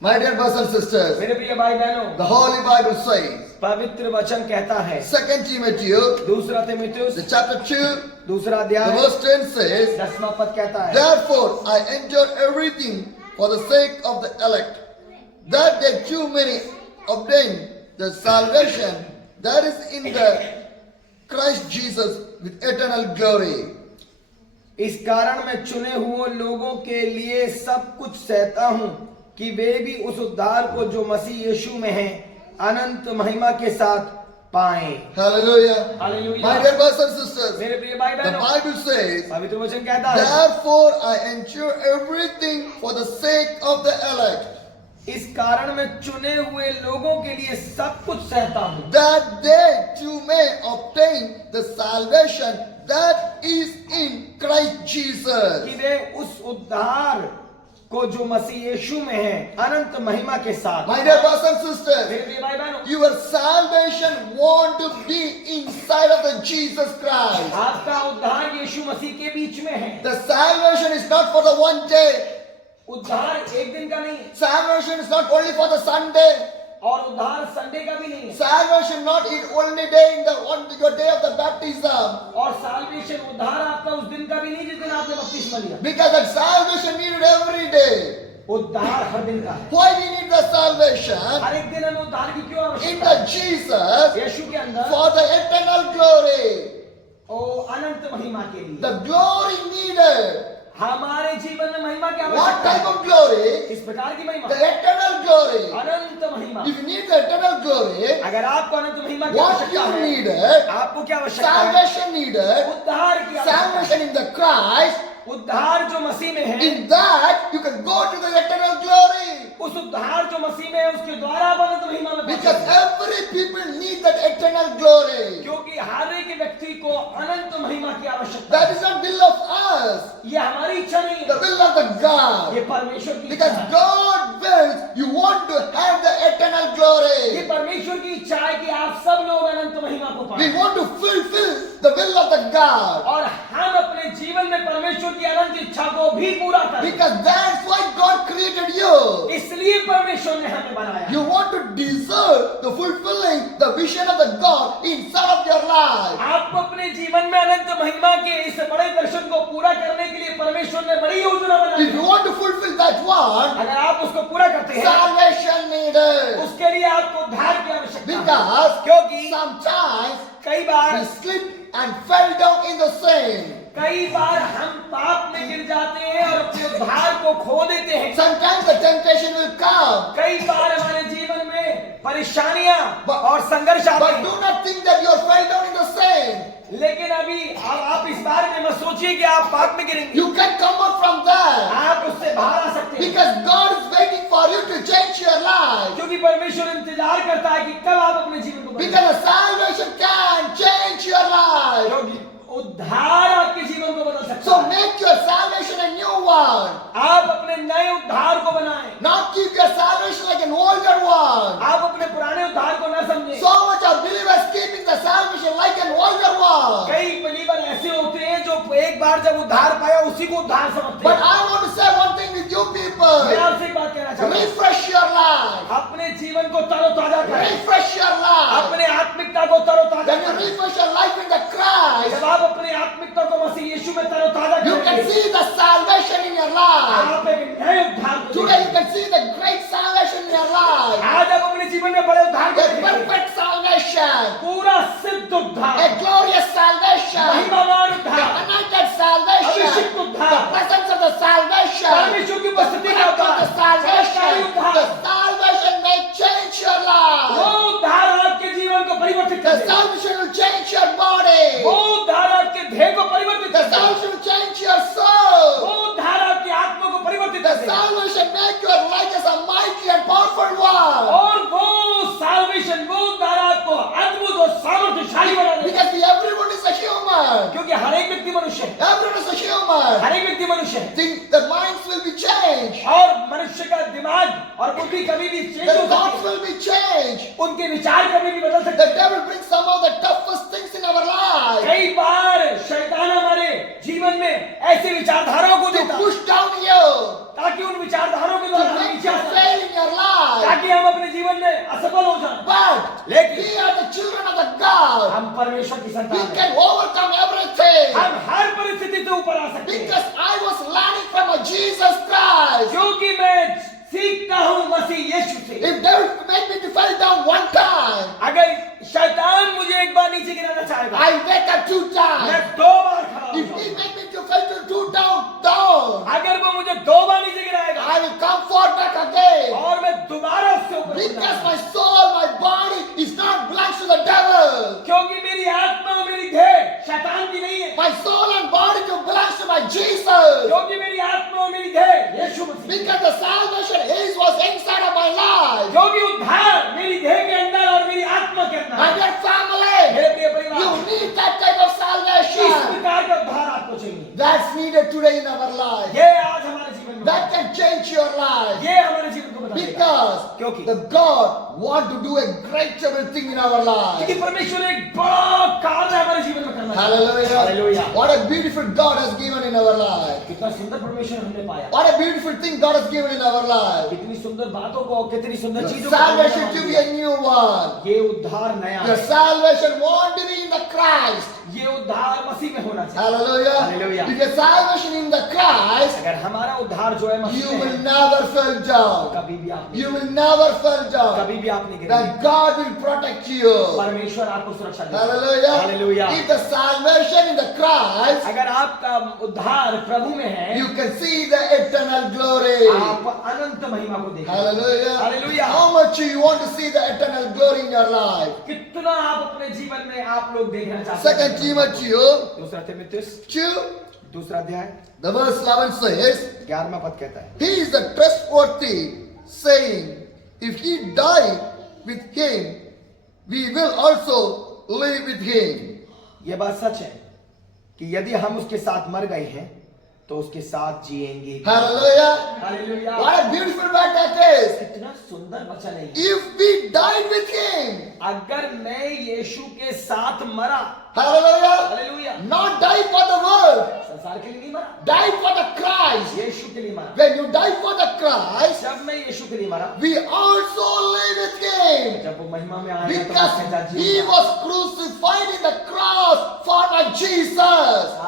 My dear brothers and sisters, मेरे प्रिय भाई बहनों, the Holy Bible says, पवित्र वचन कहता है 2 Timothy, दूसरा तीमुथियुस the chapter 2, दूसरा the अध्याय verse 10 says, 10वां पद कहता है, Therefore I endure everything for the sake of the elect, that they too many obtain the salvation that is in the Christ Jesus with eternal glory. इस कारण मैं चुने हुए लोगों के लिए सब कुछ सहता हूँ कि वे भी उस उद्धार को जो मसीह यीशु में है अनंत महिमा के साथ पाएं। Hallelujah. Hallelujah. My dear brothers and sisters, मेरे प्रिय भाई the बहनों, Bible says, पवित्र वचन कहता है, Therefore I endure everything for the sake of the elect, इस कारण मैं चुने हुए लोगों के लिए सब कुछ सहता हूँ that they too may obtain the salvation that is in Christ Jesus. कि वे उस उद्धार को जो मसीह यीशु में है अनंत महिमा के साथ। My dear brothers and sisters, मेरे प्रिय भाई बहनों, your salvation want to be inside of the Jesus Christ. आपका उद्धार यीशु मसीह के बीच में है। The salvation is not for the one day. उद्धार एक दिन का नहीं है Salvation is not only for the Sunday. और उद्धार संडे का भी नहीं है Salvation not in only day in the on your day of the baptism. और साल्वेशन उद्धार आपका उस दिन का भी नहीं जिस दिन आपने बपतिस्मा लिया। Because that salvation needed every day. उद्धार हर दिन का है। Why we need the salvation? हर एक दिन हमें उद्धार की क्यों In आवश्यकता the है? Jesus यीशु के अंदर for the eternal glory. ओ अनंत महिमा के लिए The glory needed. हमारे जीवन में महिमा की What आवश्यकता type है। of glory? इस प्रकार की महिमा, The eternal glory. अनंत महिमा। If you need the eternal glory, अगर आपको अनंत महिमा की what आवश्यकता you है, needed, आपको क्या आवश्यकता है? salvation needed, उद्धार की आवश्यकता है। salvation in the Christ, उद्धार जो मसीह में है, in that you can go to the eternal glory. उस उद्धार जो मसीह में है उसके द्वारा आप अनंत महिमा में पहुंच Because सकते हैं। every people need that eternal glory. क्योंकि हर एक व्यक्ति को अनंत महिमा की आवश्यकता That है। is not will of us, ये हमारी इच्छा नहीं the है, will of the God. ये परमेश्वर की इच्छा Because है। God wills you want to have the eternal ये glory. परमेश्वर की इच्छा है कि आप सब लोग अनंत महिमा को We पाएं want to fulfill the will of the God. और हम अपने जीवन में परमेश्वर की अनंत इच्छा को भी पूरा करें। Because that's why God created you. इसलिए परमेश्वर ने हमें बनाया। You want to deserve the fulfilling the vision of the God inside of your life. आपको अपने जीवन में अनंत महिमा के इस बड़े दर्शन को पूरा करने के लिए परमेश्वर ने बड़ी योजना बनाई If है। you want to fulfill that one, अगर आप उसको पूरा करते हैं, salvation needed. उसके लिए आपको उद्धार की आवश्यकता है। Because क्योंकि sometimes कई बार we slipped and fell down in the sin. कई बार हम पाप में गिर जाते हैं और अपने उद्धार को खो देते हैं। Sometimes the temptation will come. कई बार हमारे जीवन में परेशानियां और संघर्ष आते But हैं। do not think that you are fell down in the sin. लेकिन अभी आप इस बारे में मत सोचिए कि आप पाप में गिरेंगे। You can come out from there. आप उससे बाहर आ सकते हैं Because God is waiting for you to change your life. क्योंकि परमेश्वर इंतजार करता है कि कब आप अपने जीवन को बदलें। Because the salvation can change your life. क्योंकि उद्धार आपके जीवन को बदल सकता So है। make your salvation a new one. आप अपने नए उद्धार को बनाएं। Not keep your salvation like an older one. आप अपने पुराने उद्धार को न समझें। So much of believers keeping the salvation like an older one. कई बिलीवर ऐसे होते हैं जो एक बार जब उद्धार पाया उसी को उद्धार समझते But हैं। I want to say one thing with you मैं people. आपसे एक बात कहना चाहता हूँ, Refresh your life. अपने जीवन को तरोताजा करें, Refresh your life. अपने आत्मिकता को तरोताजा When you करें। refresh your life in the Christ, जब आप अपने आत्मिकता को मसीह यीशु में तरोताजा you can करेंगे, see the salvation in your life. आप एक नए उद्धार को Today you देखेंगे। can see the great salvation in your life. आज आप अपने जीवन में बड़े उद्धार को A देखेंगे। perfect salvation. पूरा सिद्ध उद्धार, A glorious salvation. महिमावान The उद्धार, anointed salvation. अभिषिक्त उद्धार, The presence of the salvation. परमेश्वर की The उपस्थिति का fact of उद्धार, the salvation. उद्धार, The salvation may change your वो life. उद्धार आपके जीवन को परिवर्तित The कर देगा। salvation will change your body. वो उद्धार आपके देह को परिवर्तित The कर देगा। salvation will change your soul. वो उद्धार आपकी आत्मा को परिवर्तित The कर देगा। salvation make your life as a mighty and powerful one. और वो साल्वेशन, वो उद्धार आपको अद्भुत और सामर्थ्यशाली बना देगा। Because everyone is a human. क्योंकि हर एक व्यक्ति मनुष्य है, Everyone is a human. हर एक व्यक्ति मनुष्य है The minds will be changed. और मनुष्य का दिमाग और बुद्धि कभी भी चेंज The हो thoughts सकती will be changed. है, उनके विचार कभी भी बदल सकते The हैं। devil brings some of the toughest things in our life कई बार शैतान हमारे जीवन में ऐसी विचारधाराओं को to देता है push down you, ताकि उन विचारधाराओं के to द्वारा हम make नीचे you आ जाएं, fail in your परमेश्वर की We संतान हैं। can overcome everything. हम हर परिस्थिति से ऊपर आ सकते हैं, Because I was learning from a Jesus Christ. क्योंकि मैं सीखता हूँ मसीह यीशु से। If devil make me to fall down one time, अगर शैतान मुझे एक बार नीचे गिराना चाहेगा, I wake up 2 मैं times. 2 बार खड़ा हो If he जाऊंगा। make me to fall to 2 down, अगर वो मुझे 2 बार नीचे गिराएगा I will come forth back again. और मैं दोबारा उससे ऊपर उठ Because जाऊंगा। my soul, my body is not belongs to the devil. क्योंकि मेरी आत्मा और मेरी देह शैतान की नहीं है, My soul and body to belongs to my Jesus. क्योंकि मेरी आत्मा और मेरी देह यीशु मसीह है। Because the salvation is was inside of my life. क्योंकि उद्धार मेरी देह के अंदर और मेरी आत्मा के अंदर My है। dear family, मेरे प्रिय परिवार, you need that type of इस salvation. प्रकार का उद्धार आपको चाहिए। That's needed today in our life. ये आज हमारे जीवन में That can change your life. ये हमारे जीवन को बदल देगा। Because क्योंकि the God want to do a great terrible thing in our life. क्योंकि परमेश्वर ने एक बड़ा कार्य हमारे जीवन में करना चाहता है। Hallelujah. Hallelujah। What a beautiful God has given in our life. कितना सुंदर परमेश्वर हमने पाया, What a beautiful thing God has given in our life. कितनी सुंदर बातों को, कितनी सुंदर Your चीजों को salvation to be a new one. ये उद्धार नया Your है। salvation want to be in the Christ. ये उद्धार मसीह में होना चाहिए। Hallelujah. Hallelujah। If your salvation in the Christ, अगर हमारा उद्धार जो है मसीह you में will है, never fall down. कभी भी आप नहीं You will never fall down. कभी भी आप नहीं गिरेंगे। That God will protect you. परमेश्वर आपको सुरक्षा देगा। Hallelujah. Hallelujah। If the salvation in the Christ, अगर आपका उद्धार प्रभु में है, you can see the eternal glory. आप अनंत महिमा को देखेंगे। Hallelujah. Hallelujah। How much you want to see the eternal glory in your life? कितना आप अपने जीवन में आप लोग देखना चाहते हैं। Second Timothy दूसरा तीमुथियुस 2, दूसरा अध्याय the verse 11 says, 11वां पद कहता है, He is a trustworthy, saying, if he die with him, we will also live with him. ये बात सच है कि यदि हम उसके साथ मर गए हैं तो उसके साथ जिएंगे। Hallelujah. Hallelujah. What a beautiful word that is. कितना सुंदर वचन है। If we died with him, अगर मैं यीशु के साथ मरा, hallelujah, hallelujah, not die for the world, संसार के लिए नहीं मरा, die for the Christ. यीशु के लिए मरा। When you die for the Christ, जब मैं यीशु के लिए मरा, we also live with him. जब वो महिमा में आया तो Because उसके साथ he जिऊंगा। was crucified in the cross for my Jesus.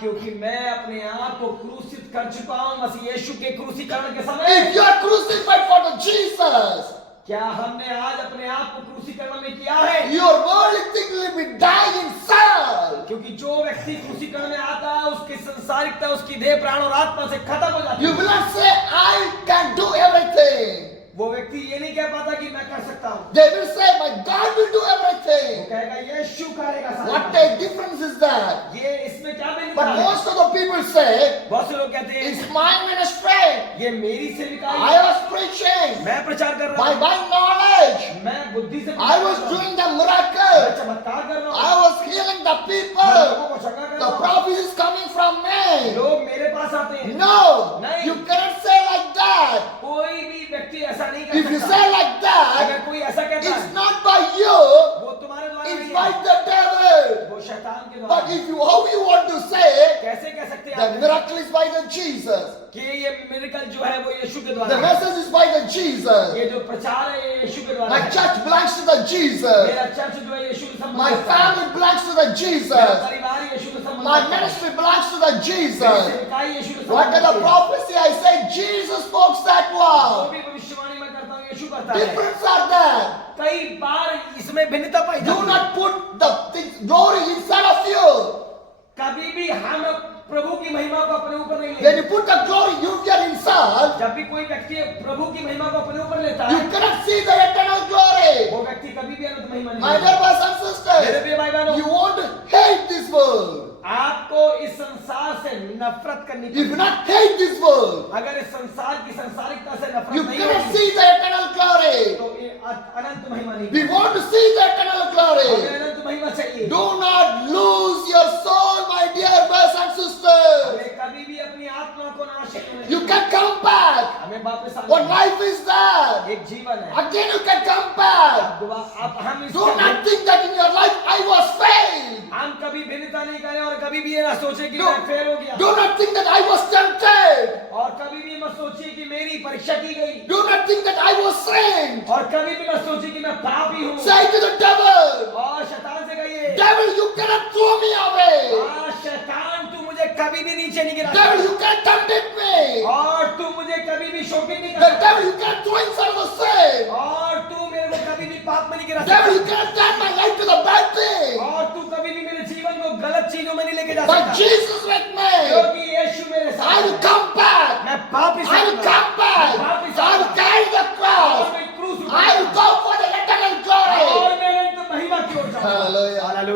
क्योंकि मैं अपने आप को क्रूसित कर चुका हूँ मसीह यीशु के क्रूसीकरण के समय। If you are crucified for the Jesus, क्या हमने आज अपने आप को क्रूसीकरण में किया है? your worldly thing will be dying inside. क्योंकि जो व्यक्ति क्रूसीकरण में आता है उसकी संसारिकता, उसकी देह, प्राण और आत्मा से खत्म हो जाती You है। will not say, I can do everything. वो व्यक्ति ये नहीं कह पाता कि मैं कर सकता हूँ। They will say, my God will do वो everything. कहेगा यीशु करेगा सारा What काम। a difference is that? ये इसमें क्या भिन्नता But है? most of the people say, बहुत से लोग कहते it's हैं my ministry. ये मेरी सेविकाई I है, was preaching. मैं प्रचार कर रहा By हूँ, my knowledge, मैं बुद्धि से I प्रचार was कर रहा हूँ, doing the मैं miracle. चमत्कार कर रहा I हूँ, was healing the मैं people. लोगों को चंगा कर The रहा हूँ। prophecy is coming from me. लोग मेरे पास आते हैं। No, नहीं। you cannot say like that. कोई भी व्यक्ति ऐसा नहीं If कर you सकता। say like that, अगर कोई ऐसा कहता it's है, not by you, वो तुम्हारे द्वारा it's नहीं by है, the devil. वो शैतान के But द्वारा। if you, how you want to say, कैसे कह सकते हैं the आप miracle is by the Jesus. कि ये मिरेकल जो है वो यीशु के The द्वारा है। message is by the Jesus. ये जो प्रचार है ये यीशु के द्वारा My है। church belongs to the Jesus. मेरा चर्च जो है यीशु के My संबंध है। family belongs to the मेरा Jesus. परिवार यीशु के संबंध My है। ministry belongs to the मेरी Jesus. सेविकाई यीशु के What संबंध is the है। prophecy? I say Jesus spoke that जो word. भी भविष्यवाणी मैं करता हूँ यीशु करता है। Difference are there. कई बार इसमें भिन्नता पाई Do जाती है। not put the things, glory inside of you. कभी भी हम प्रभु की महिमा को अपने ऊपर नहीं When लेते। you put the glory you get inside, जब भी कोई व्यक्ति प्रभु की महिमा को अपने ऊपर लेता you है, cannot see the eternal glory. वो व्यक्ति कभी भी अनंत महिमा नहीं My लेता। dear brothers and मेरे sisters, प्रिय भाई बहनों, you want to hate this world. आपको इस संसार से नफरत करनी If you पड़ेगी। not hate this world, अगर इस संसार की संसारिकता से you नफरत नहीं cannot होगी, see the eternal glory. तो ये अनंत महिमा नहीं We पाएंगे। want to see the eternal हमें glory. अनंत महिमा चाहिए। Do not lose your soul, my dear brothers and sisters. हमें कभी भी अपनी आत्मा को नाश नहीं होने You देना। can come back. हमें वापस आना What है। life is that? एक जीवन है। Again you can come back. अब हम Do not think that in your life I was failed. हम कभी भिन्नता नहीं करें और कभी भी ये ना सोचे कि Do, मैं फेल हो गया, do not think that I was tempted. और कभी भी मत सोचिए कि मेरी परीक्षा की गई, Do not think that I was sinned. और कभी भी मत सोचिए कि मैं पापी हूँ। Say to the devil, और शैतान से कहिए, devil cannot throw me away. शैतान तू मुझे कभी भी नीचे नहीं गिरा Devil, you can't tempt me. और तू मुझे कभी भी शोकित नहीं The कर devil, you can't throw inside the sin. और तू मेरे को कभी भी पाप में नहीं गिरा Devil, you can't turn my life to the bad thing. और तू कभी भी मेरे जीवन को गलत चीजों में नहीं लेके जा But सकता Jesus with me. क्योंकि यीशु मेरे I साथ will है। come